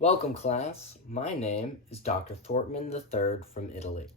Welcome, class. My name is Dr. Thortman III from Italy,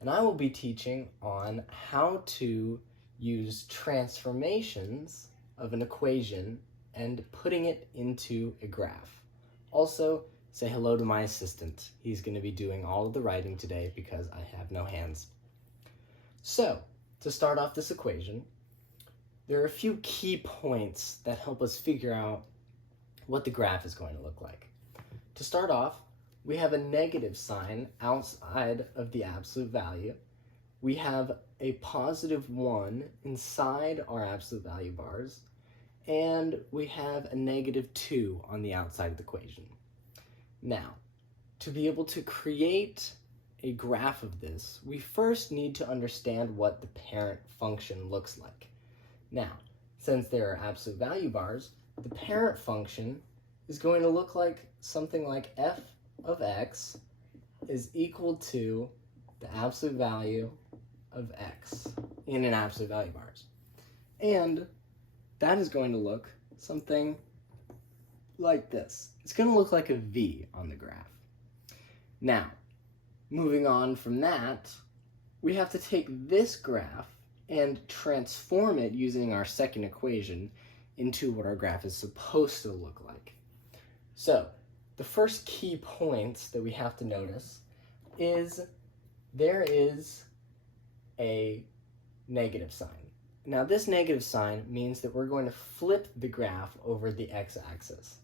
and I will be teaching on how to use transformations of an equation and putting it into a graph. Also, say hello to my assistant. He's going to be doing all of the writing today because I have no hands. So, to start off this equation, there are a few key points that help us figure out what the graph is going to look like. To start off, we have a negative sign outside of the absolute value. We have a positive 1 inside our absolute value bars, and we have a negative 2 on the outside of the equation. Now, to be able to create a graph of this, we first need to understand what the parent function looks like. Now, since there are absolute value bars, the parent function is going to look like something like f of x is equal to the absolute value of x in an absolute value bars. And that is going to look something like this. It's going to look like a V on the graph. Now, moving on from that, we have to take this graph and transform it using our second equation into what our graph is supposed to look like. So, the first key point that we have to notice is there is a negative sign. Now, this negative sign means that we're going to flip the graph over the x-axis.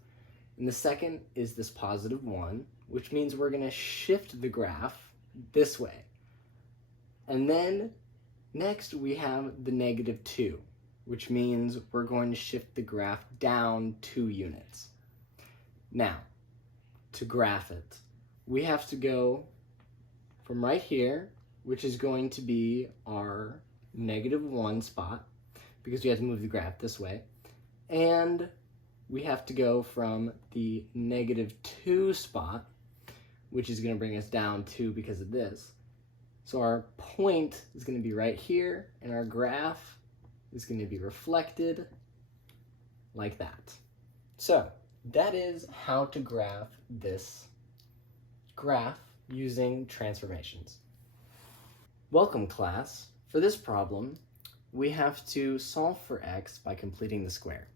And the second is this positive 1, which means we're going to shift the graph this way. And then next we have the negative 2, which means we're going to shift the graph down 2 units. Now, to graph it, we have to go from right here, which is going to be our negative 1 spot, because we have to move the graph this way, and we have to go from the negative 2 spot, which is going to bring us down 2 because of this. So our point is going to be right here, and our graph is going to be reflected like that. So that is how to graph this graph using transformations. Welcome, class. For this problem, we have to solve for x by completing the square.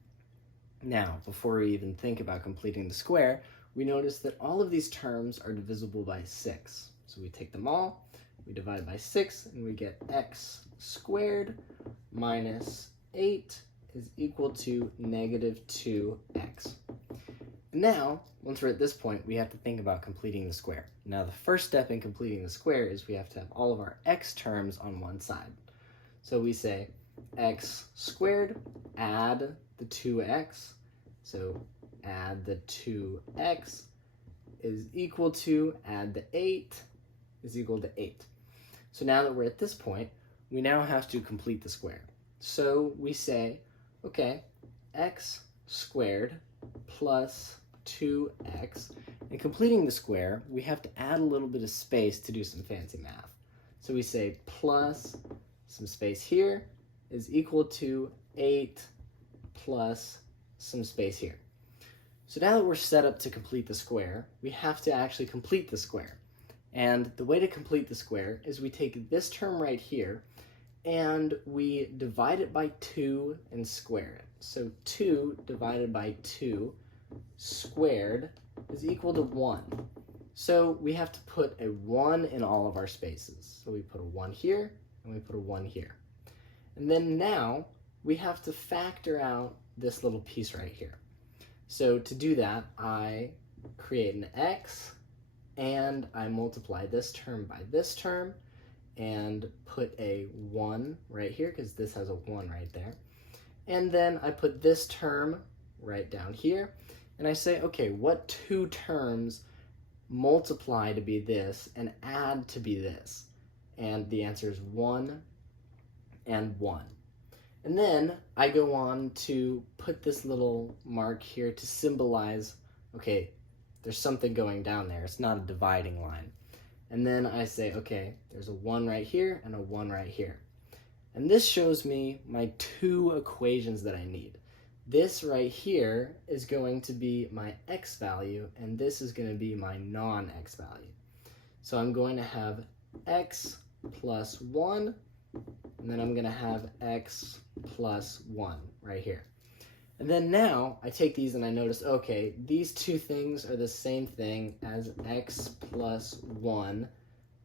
Now, before we even think about completing the square, we notice that all of these terms are divisible by 6. So we take them all, we divide by 6, and we get x squared minus 8 is equal to negative 2x. Now, once we're at this point, we have to think about completing the square. Now, the first step in completing the square is we have to have all of our x terms on one side. So we say x squared, add the 2x, so add the 2x is equal to, add the 8 is equal to 8. So now that we're at this point, we now have to complete the square. So we say, okay, x squared plus 2x, and completing the square, we have to add a little bit of space to do some fancy math. So we say plus some space here is equal to 8 plus some space here. So now that we're set up to complete the square, we have to actually complete the square. And the way to complete the square is we take this term right here and we divide it by 2 and square it. So 2 divided by 2 squared is equal to 1. So we have to put a 1 in all of our spaces. So we put a 1 here and we put a 1 here. And then now we have to factor out this little piece right here. So to do that, I create an x and I multiply this term by this term and put a 1 right here because this has a 1 right there. And then I put this term right down here and I say, okay, what 2 terms multiply to be this and add to be this? And the answer is 1 and 1. And then I go on to put this little mark here to symbolize, okay, there's something going down there. It's not a dividing line. And then I say, okay, there's a 1 right here and a 1 right here. And this shows me my 2 equations that I need. this right here is going to be my x value, and this is going to be my non-x value. So I'm going to have x plus 1, and then I'm going to have x plus 1 right here. And then now I take these and I notice, okay, these two things are the same thing as x plus 1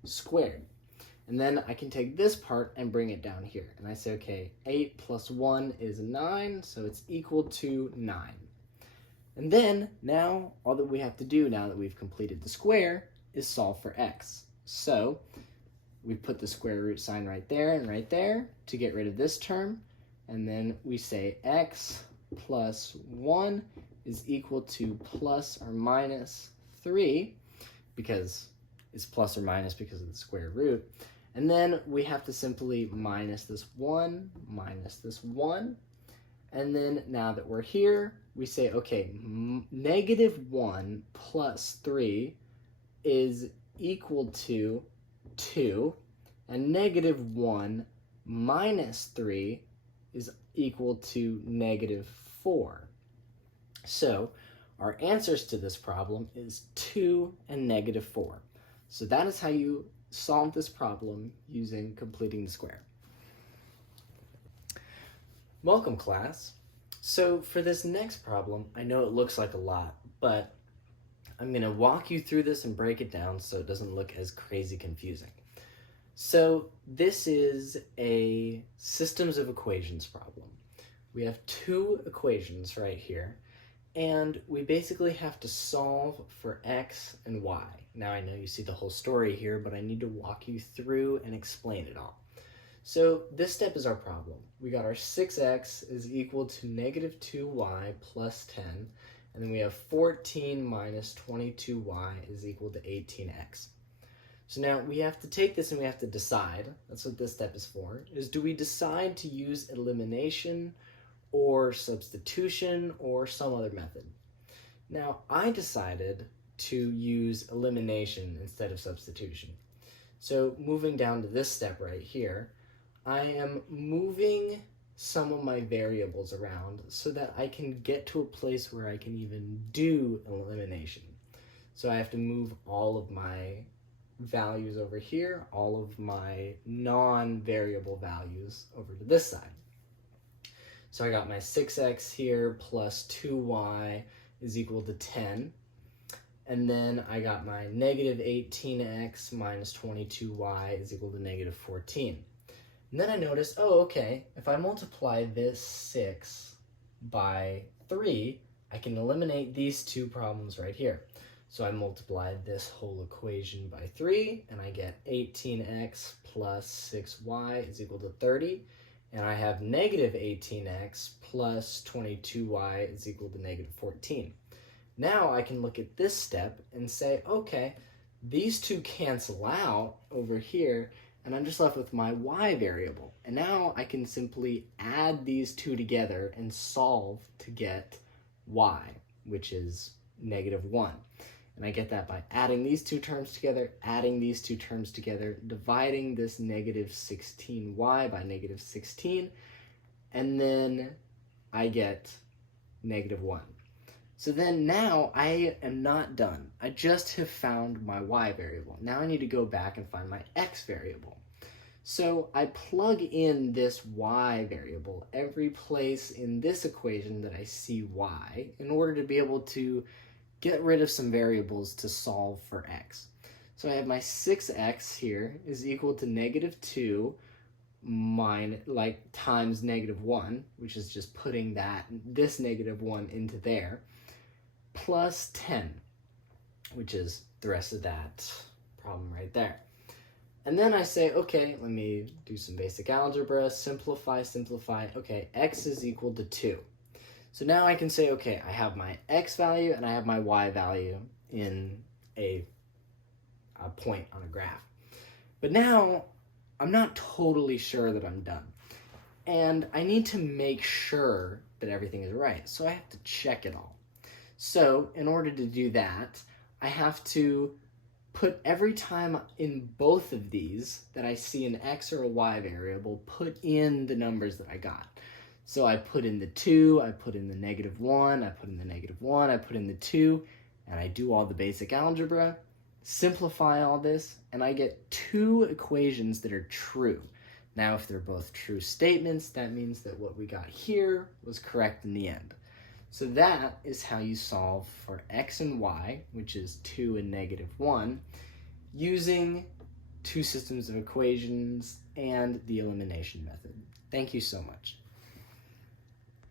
squared. And then I can take this part and bring it down here. And I say, okay, 8 plus 1 is 9, so it's equal to 9. And then now all that we have to do now that we've completed the square is solve for x. So we put the square root sign right there and right there to get rid of this term. And then we say x plus 1 is equal to plus or minus 3, because it's plus or minus because of the square root. And then we have to simply minus this 1, minus this 1. And then now that we're here, we say, okay, negative 1 plus 3 is equal to 2. And negative 1 minus 3 is equal to negative 4. So our answers to this problem is 2 and negative 4. So that is how you solve this problem using completing the square. Welcome, class. So for this next problem, I know it looks like a lot, but I'm going to walk you through this and break it down so it doesn't look as crazy confusing. So this is a systems of equations problem. We have two equations right here, and we basically have to solve for x and y. Now I know you see the whole story here, but I need to walk you through and explain it all. So this step is our problem. We got our 6x is equal to negative 2y plus 10, and then we have 14 minus 22y is equal to 18x. So now we have to take this and we have to decide, that's what this step is for, is do we decide to use elimination or substitution or some other method? Now I decided to use elimination instead of substitution. So moving down to this step right here, I am moving some of my variables around so that I can get to a place where I can even do elimination. So I have to move all of my values over here, all of my non-variable values over to this side. So I got my 6x here plus 2y is equal to 10. And then I got my negative 18x minus 22y is equal to negative 14. And then I noticed, oh, okay, if I multiply this 6 by 3, I can eliminate these two problems right here. So I multiplied this whole equation by 3, and I get 18x plus 6y is equal to 30. And I have negative 18x plus 22y is equal to negative 14. Now I can look at this step and say, okay, these two cancel out over here, and I'm just left with my y variable. And now I can simply add these two together and solve to get y, which is negative 1. And I get that by adding these two terms together, adding these two terms together, dividing this negative 16y by negative 16, and then I get negative 1. So then now I am not done. I just have found my y variable. Now I need to go back and find my x variable. So I plug in this y variable every place in this equation that I see y in order to be able to get rid of some variables to solve for x. So I have my 6x here is equal to negative 2 times negative 1, which is just putting this negative 1 into there, plus 10, which is the rest of that problem right there. And then I say, okay, let me do some basic algebra, simplify. Okay, x is equal to 2. So now I can say, okay, I have my x value and I have my y value in a point on a graph. But now I'm not totally sure that I'm done. And I need to make sure that everything is right. So I have to check it all. So in order to do that, I have to put every time in both of these that I see an x or a y variable, put in the numbers that I got. So I put in the 2, I put in the -1, I put in the -1, I put in the 2, and I do all the basic algebra, simplify all this, and I get 2 equations that are true. Now, if they're both true statements, that means that what we got here was correct in the end. So that is how you solve for x and y, which is 2 and -1, using 2 systems of equations and the elimination method. Thank you so much.